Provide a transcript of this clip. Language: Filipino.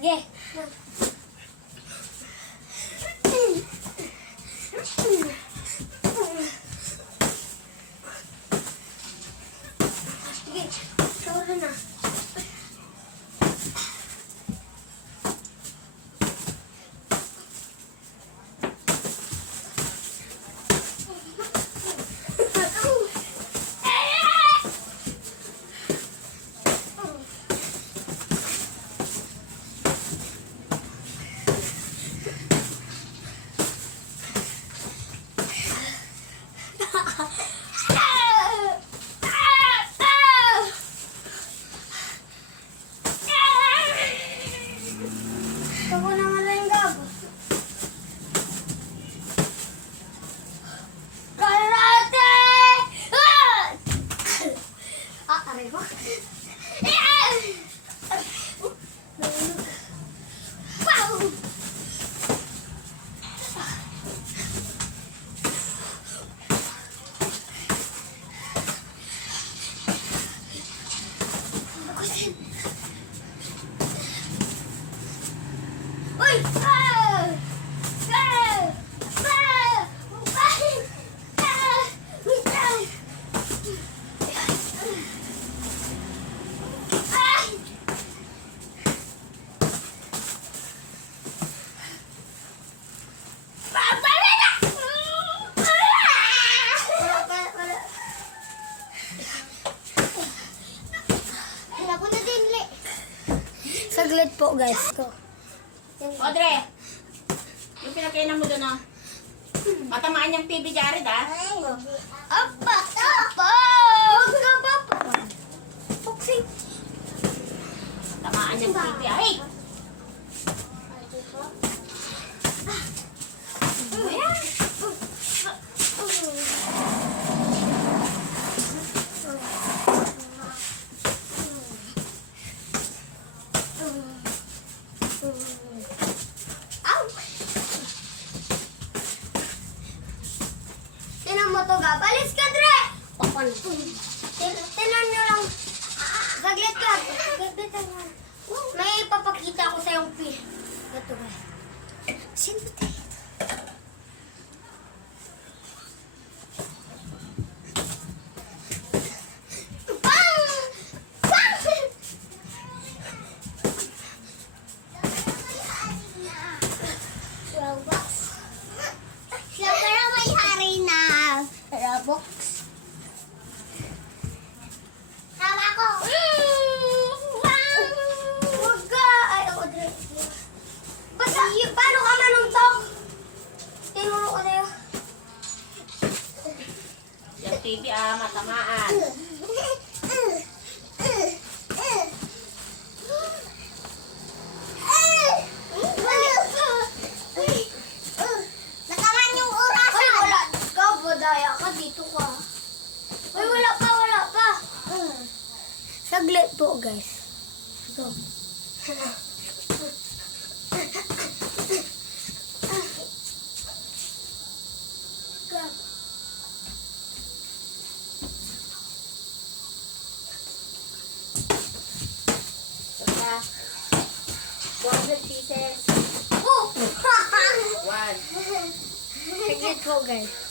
Sige. Sige, shower na. Ako naman rin gago. Karate! Aray mo. Pow! Uy! Saglit po, guys. Audrey, yung pinakainan mo doon, oh. Matamaan yung PB Jared, ah. Apa! Apa! Huwag ka ba? Puksing. Tamaan yung PB, ay! Tinan mo to, Balis ka, Dre! Tinan nyo lang. Saglit ka. Saglit ka. May ipapakita ko sa yung pi. Ito, guys. Sino tayo? Robux. Tama ko. Huwag ka. Ay, ako din. Basta, paano ka manuntok? Tinuro ko sa'yo. Yung PB, ah, matamaan. Nakaman yung oras. Ay, wala. Ikaw, badaya ka. Dito ka. Ay, wala pa, wala pa. Saglit po, guys. Go. Basta, 100 pieces. Oh! One. Saglit po, guys.